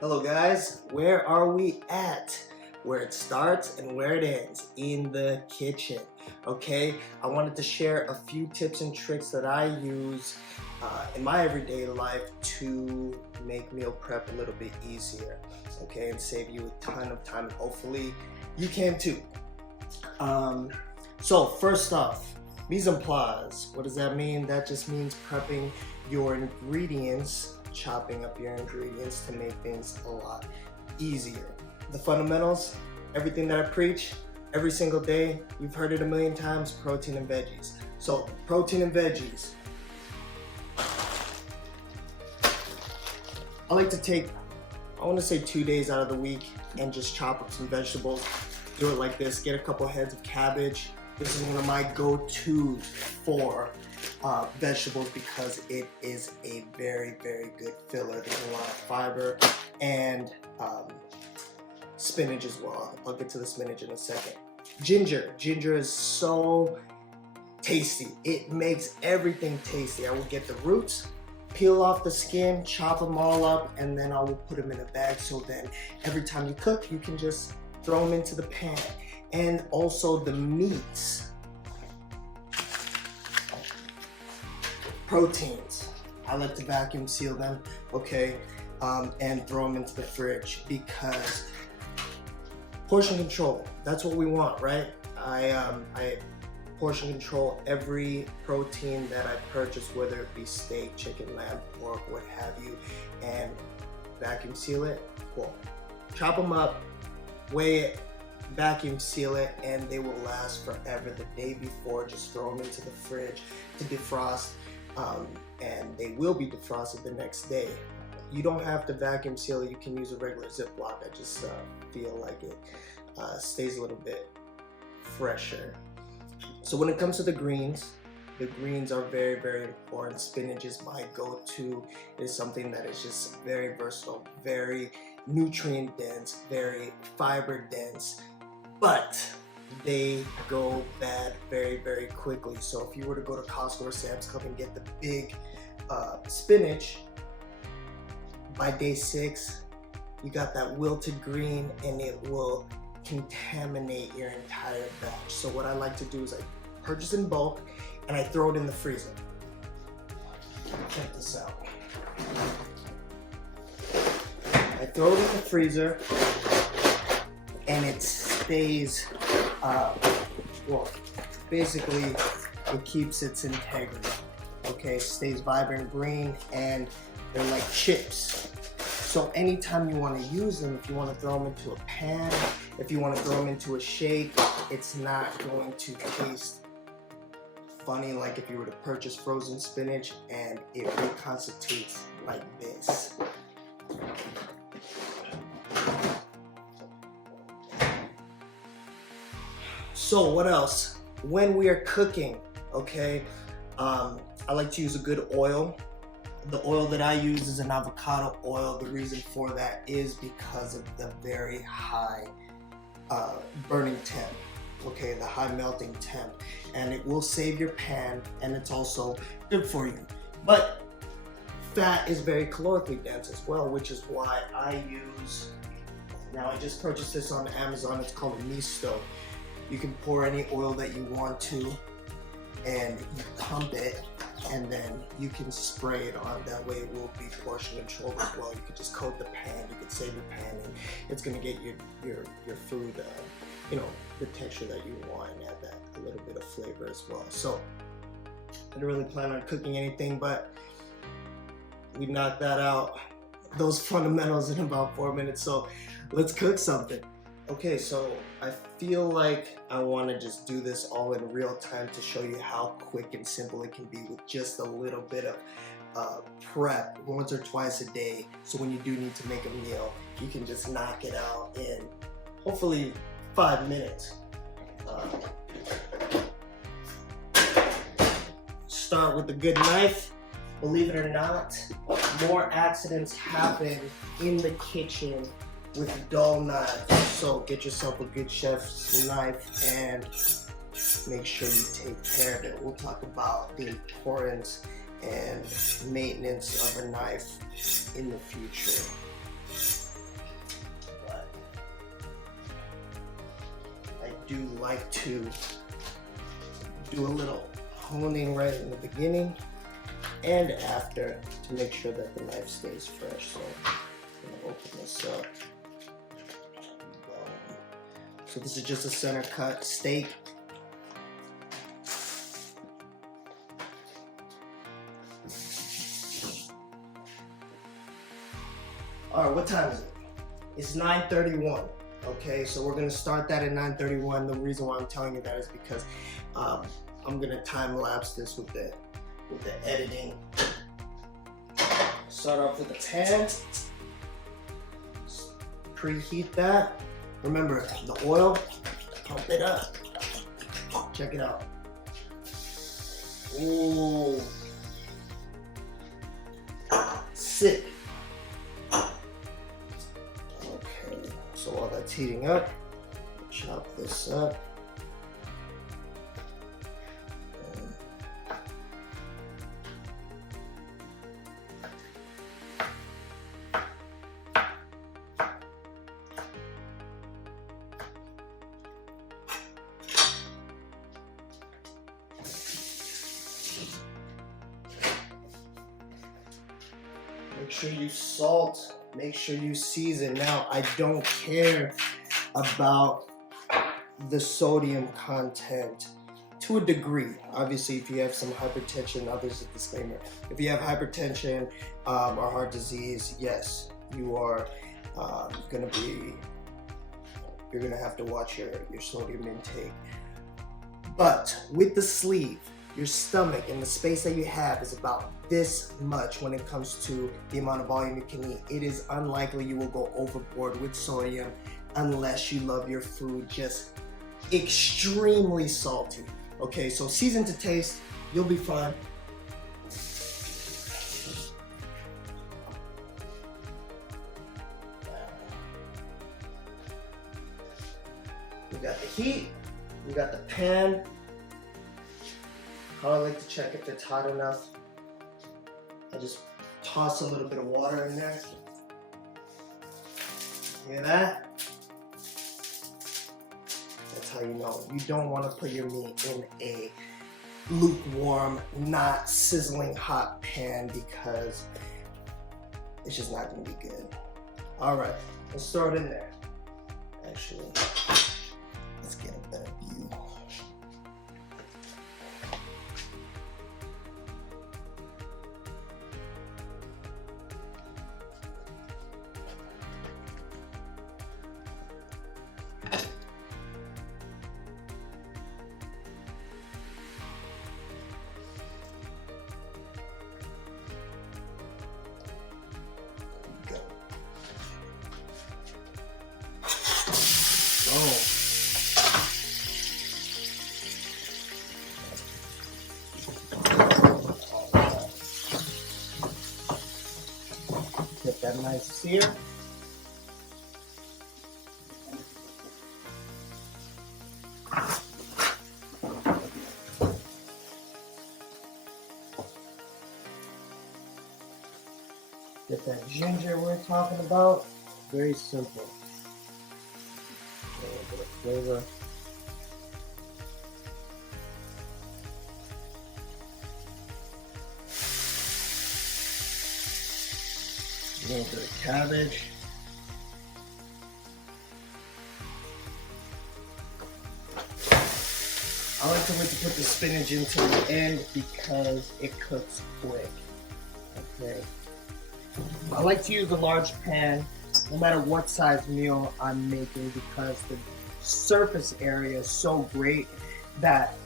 Hello guys, where are we at? Where it starts and where it ends, in the kitchen. Okay, I wanted to share a few tips and tricks that I use in my everyday life to make meal prep a little bit easier, okay, and save you a ton of time, and hopefully you can too. So first off, mise en place. What does that mean? That just means prepping your ingredients, chopping up your ingredients to make things a lot easier. The fundamentals, everything that I preach every single day, you've heard it a million times, protein and veggies. So protein and veggies. I like to take, I want to say 2 days out of the week and just chop up some vegetables. Do it like this, get a couple heads of cabbage. This is one of my go-tos for vegetables because it is a very, very good filler. There's a lot of fiber and spinach as well. I'll get to the spinach in a second. Ginger. Ginger is so tasty. It makes everything tasty. I will get the roots, peel off the skin, chop them all up, and then I will put them in a bag so then every time you cook, you can just throw them into the pan. And also the meats. Proteins. I like to vacuum seal them, okay, and throw them into the fridge because portion control, that's what we want, right? I portion control every protein that I purchase, whether it be steak, chicken, lamb, pork, what have you, and vacuum seal it. Cool. Chop them up, weigh it, vacuum seal it, and they will last forever. The day before, just throw them into the fridge to defrost, and they will be defrosted the next day. You don't have to vacuum seal it. You can use a regular Ziploc. I just feel like it stays a little bit fresher. So when it comes to the greens are very, very important. Spinach is my go-to. It is something that is just very versatile, very nutrient dense, very fiber dense, but they go bad very, very quickly. So if you were to go to Costco or Sam's Club and get the big spinach, by day 6, you got that wilted green and it will contaminate your entire batch. So what I like to do is I purchase in bulk and I throw it in the freezer. Check this out. I throw it in the freezer and it stays, well, basically it keeps its integrity, okay? It stays vibrant green and they're like chips. So anytime you want to use them, if you want to throw them into a pan, if you want to throw them into a shake, it's not going to taste funny like if you were to purchase frozen spinach and it reconstitutes like this. So what else? When we are cooking, okay, I like to use a good oil. The oil that I use is an avocado oil. The reason for that is because of the very high burning temp, okay, the high melting temp, and it will save your pan, and it's also good for you. But fat is very calorically dense as well, which is why I use, now I just purchased this on Amazon, it's called a misto. You can pour any oil that you want to and you pump it, and then you can spray it on. That way it will be portion controlled as well. You can just coat the pan, you can save your pan, and it's gonna get your food, you know, the texture that you want, and add that a little bit of flavor as well. So I didn't really plan on cooking anything, but we knocked that out, those fundamentals, in about 4 minutes. So let's cook something. Okay, so I feel like I want to just do this all in real time to show you how quick and simple it can be with just a little bit of prep once or twice a day. So when you do need to make a meal, you can just knock it out in hopefully 5 minutes. Start with a good knife. Believe it or not, more accidents happen in the kitchen with dull knives. So get yourself a good chef's knife and make sure you take care of it. We'll talk about the importance and maintenance of a knife in the future. do like to do a little honing right in the beginning and after to make sure that the knife stays fresh. So I'm gonna open this up. So this is just a center cut steak. All right, what time is it? It's 9:31. Okay, so we're gonna start that at 9:31. The reason why I'm telling you that is because I'm gonna time lapse this with the editing. Start off with the pan. Preheat that. Remember the oil. Pump it up. Check it out. Ooh, sick. So while that's heating up, chop this up. Make sure you salt, make sure you season. Now, I don't care about the sodium content to a degree. Obviously, if you have some hypertension, there's a disclaimer. If you have hypertension or heart disease, yes, you are you're gonna have to watch your sodium intake. But with the sleeve, your stomach and the space that you have is about this much when it comes to the amount of volume you can eat. It is unlikely you will go overboard with sodium unless you love your food just extremely salty. Okay, so season to taste, you'll be fine. We got the heat, we got the pan. How I like to check if it's hot enough, I just toss a little bit of water in there. Hear that? That's how you know. You don't want to put your meat in a lukewarm, not sizzling hot pan because it's just not going to be good. All right, let's throw it in there. Actually, let's get a better view. Get that nice sear. Get that ginger we're talking about. Very simple. A little bit of flavor. A little bit of cabbage. I like to wait to put the spinach until the end because it cooks quick. Okay. I like to use a large pan no matter what size meal I'm making because the surface area is so great that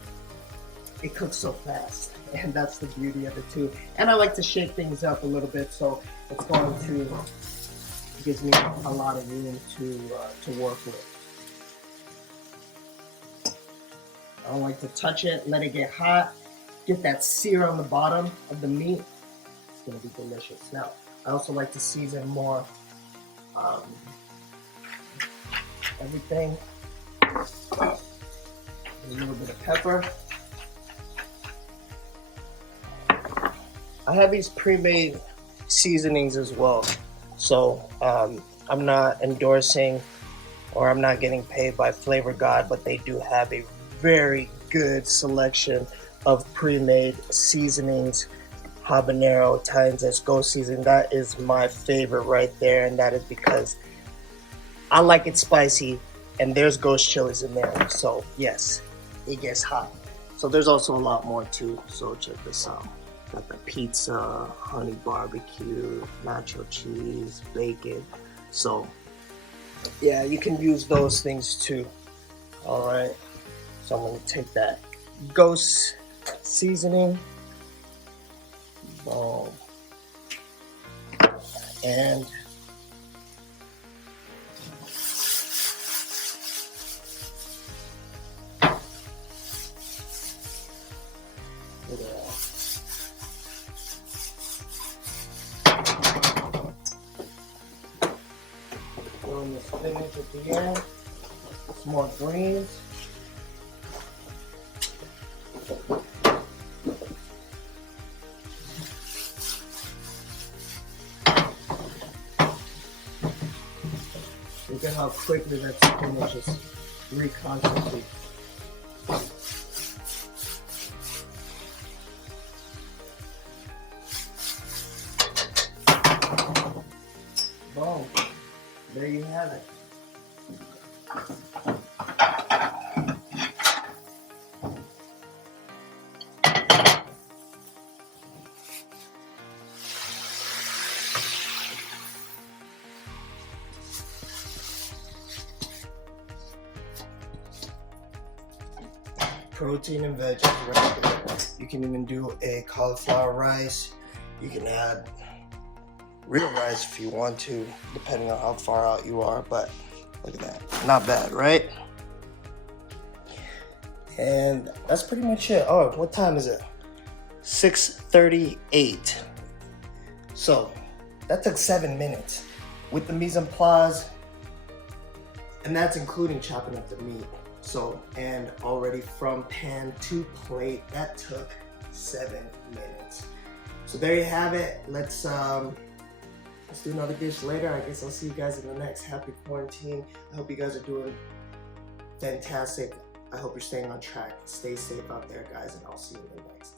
it cooks so fast. And that's the beauty of it too. And I like to shake things up a little bit so it's going to gives me a lot of room to work with. I don't like to touch it, let it get hot, get that sear on the bottom of the meat. It's gonna be delicious. Now, I also like to season more everything. A little bit of pepper. I have these pre-made seasonings as well, so I'm not endorsing or I'm not getting paid by Flavor God, but they do have a very good selection of pre-made seasonings. Habanero, Italian Zest, Ghost Season, that is my favorite right there, and that is because I like it spicy, and there's ghost chilies in there, so yes, it gets hot. So there's also a lot more too, so check this out. Got the pizza, honey barbecue, nacho cheese, bacon. So yeah, you can use those things too. All right, so I'm gonna take that ghost seasoning, boom, and throwing the spinach at the end, some more greens. Look at how quickly that spinach is reconstituted. Boom. There you have it. Protein and veggies right there. You can even do a cauliflower rice. You can add real rice if you want to, depending on how far out you are, but look at that. Not bad, right? And that's pretty much it. Oh, what time is it? 6:38. So that took 7 minutes with the mise en place, and that's including chopping up the meat. So, and already from pan to plate, that took 7 minutes. So there you have it. Let's do another dish later. I guess I'll see you guys in the next. Happy quarantine. I hope you guys are doing fantastic. I hope you're staying on track. Stay safe out there, guys, and I'll see you in the next.